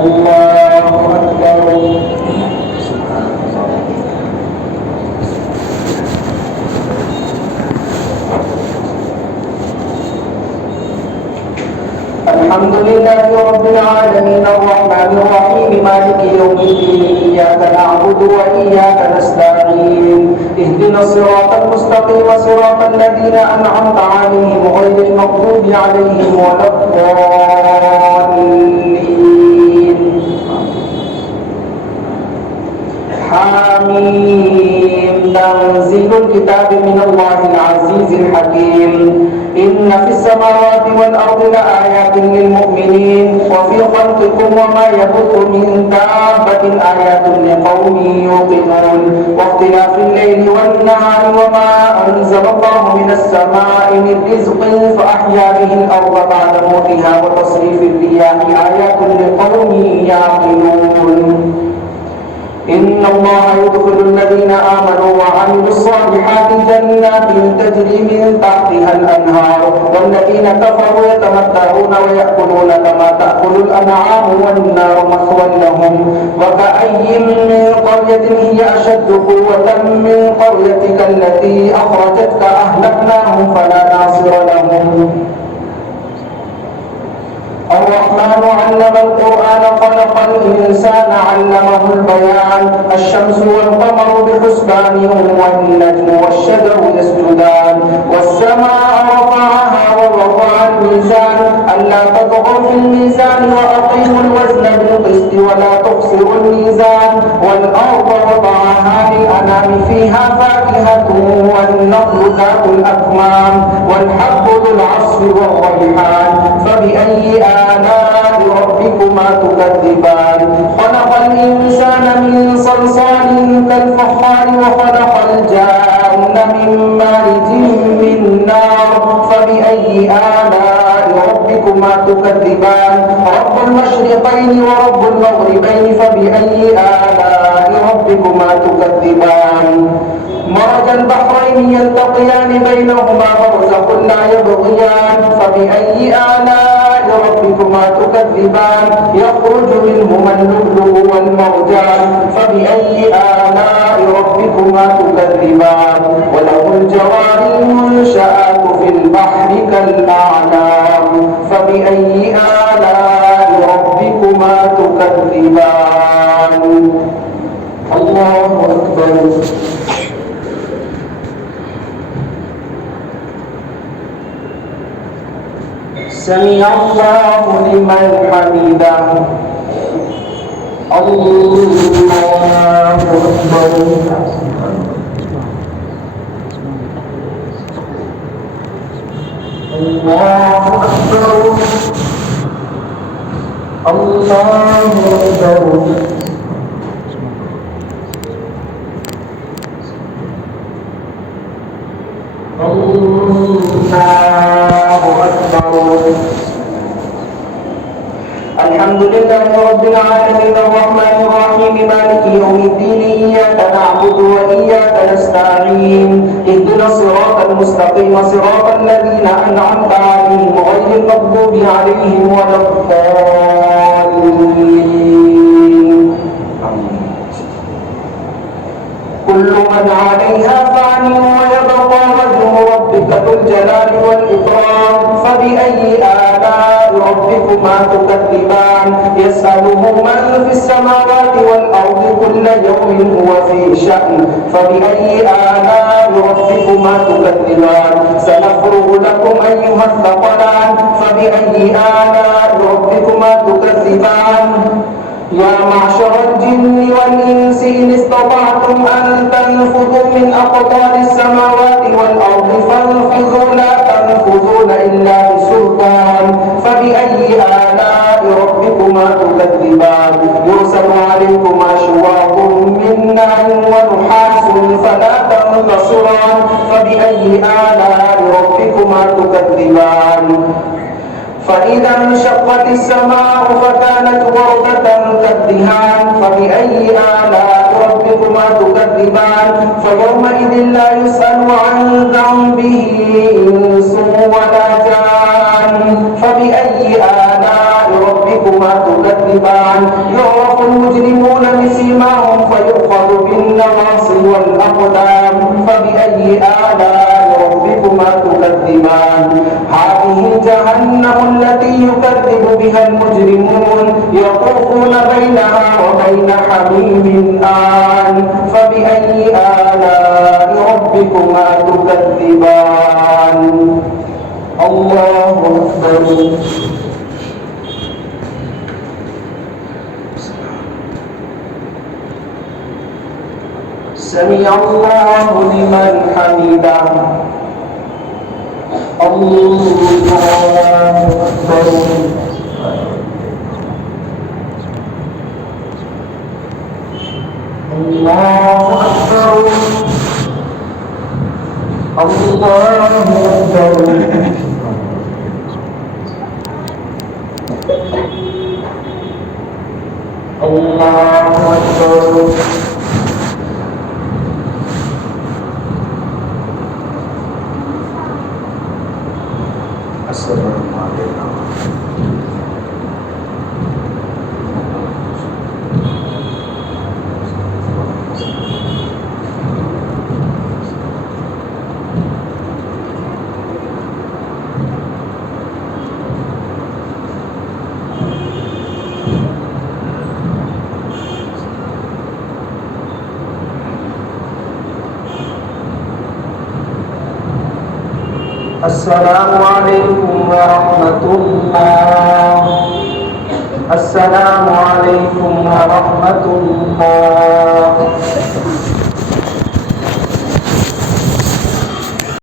الله أكبر. الحمد لله رب العالمين الرحمن الرحيم مالك يوم الدين إياك نعبد وإياك نستعين اهدنا الصراط المستقيم صراط الذين أنعمت عليهم غير المغضوب عليهم ولا الضالين. حميم تنزيل الكتاب من الله العزيز الحكيم إن في السماوات والأرض لآيات للمؤمنين وفي خلقكم وما يبث من دابة آيات لقوم يوقنون واختلاف الليل والنهار وما أنزل الله من السماء من رزق فأحيا به الأرض بعد موتها وتصريف الرياح آيات لقوم يعقلون. إن الله يدخل الذين آمنوا وعملوا الصالحات جنات تجري من تحتها الأنهار والذين كفروا يتمتعون ويأكلون كما تأكل الأنعام والنار مثوى لهم وكأي من قرية هي أشد قوة من قريتك التي أخرجتك أهلكناهم فلا ناصر لهم. الرحمن علم القرآن خلق الإنسان علمه البيان الشمس والقمر بحسبان والنجم والشجر يسجدان والسماء رفعها ووضع الميزان ألا تطغوا في الميزان وأقيموا الوزن بالقسط ولا تخسروا الميزان والأرض وضعها للأنام فيها فاكهة والنخل ذات الأكمام والحب ذو العصف والريحان فبأي آلاء ربكما تكذبان. خلق الإنسان من صلصال كالفخار وخلق الجان من مارج من نار فبأي آلاء ربكما تكذبان. رب المشرقين ورب المغربين فبأي آلاء ربكما تكذبان. مرج البحرين يلتقيان بينهما برزخ لا يبغيان فبأي آلاء ربكما تكذبان. يخرج منهما اللؤلؤ والمرجان فبأي آلاء ربكما تكذبان. وله الجوار المنشآت في البحر كالأعلام فبأي آلاء ربكما تكذبان. الله أكبر. سمع الله لمن حمده. الله أكبر. الله أكبر. الله أكبر. الله أكبر. الحمد لله رب العالمين الرحمن الرحيم مالك يوم الدين إياك نعبد وإياك نستعين اهدنا الصراط المستقيم صراط الذين أنعمت عليهم غير المغضوب عليهم ولا الضالين. كل من عليها فان ويبقى وجه ربك ذو الجلال والإكرام فبأي آلاء ربكما تكذبان. يسأله من في السماوات والأرض كل يوم هو في شأن فبأي آلاء ربكما تكذبان. سنفرغ لكم أيها الثقلان فبأي آلاء ربكما تكذبان. يا معشر الجن والإنس إن استطعتم أن تنفذوا من أقطار السماوات والأرض فانفذوا لا تنفذون إلا بسلطان فبأي آلاء ربكما تكذبان. يرسل عليكما شواظ من نار ونحاس فلا تنتصران فبأي آلاء ربكما تكذبان. فإذا انشقت السماء فكانت وردة كالدهان فبأي آلاء ربكما تكذبان. فيومئذ لا يسأل عن ذنبه إنس ولا جان فبأي آلاء ربكما ربكما تكذبان يعرف المجرمون بسيماهم فيؤخذ بالنواصي والأقدام فبأي آلاء ربكما تكذبان هذه جهنم التي يكذب بها المجرمون يطوفون بينها وبين حميم آن فبأي آلاء ربكما تكذبان الله أكبر سمع الله لمن حمده الله أكبر الله أكبر الله أكبر الله أكبر السلام عليكم السلام عليكم ورحمة الله السلام عليكم ورحمة الله